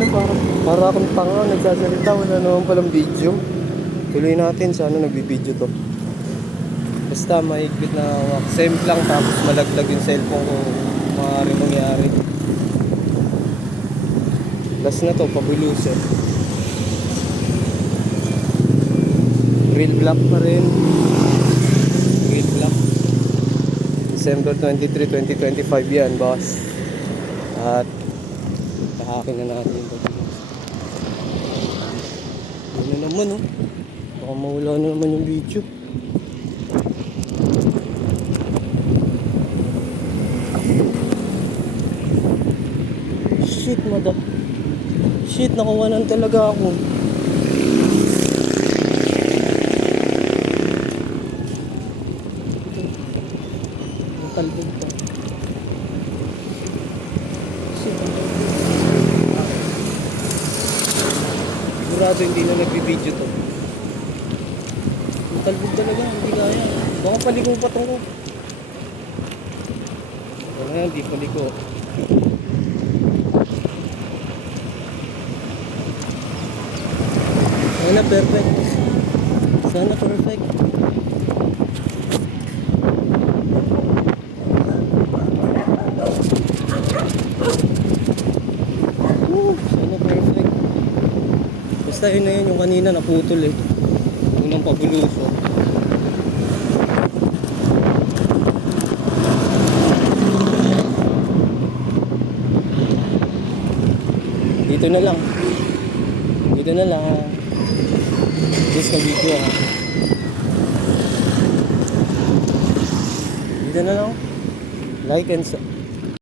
Para akong tanga, nagsasalita, wala naman palang video. Tuloy natin, sana nagbibideo to. Basta mahigpit na hawak. Same lang, tapos malaglag yung cellphone ko. Maaari mangyari. Last na to, pabulusan. Real black pa rin. Real black. December 23, 2025 yan, boss. At tahakin na natin ito. Ano naman, oh. Baka mawala na naman yung video. Shit, Shit, nakuwanan talaga ako. Ang talbog pa. Shit, sigurado hindi na nagbibideo to. Ang talbog talaga, hindi kaya. Baka paliko pa ito ko. Wala, hindi paliko. Sana perfect. Sana perfect. Sana perfect. Basta yun na yun, yung kanina naputol eh. Unang pabuluso. Dito na lang. Dito na lang. Just na video ha. Dito na lang. Like and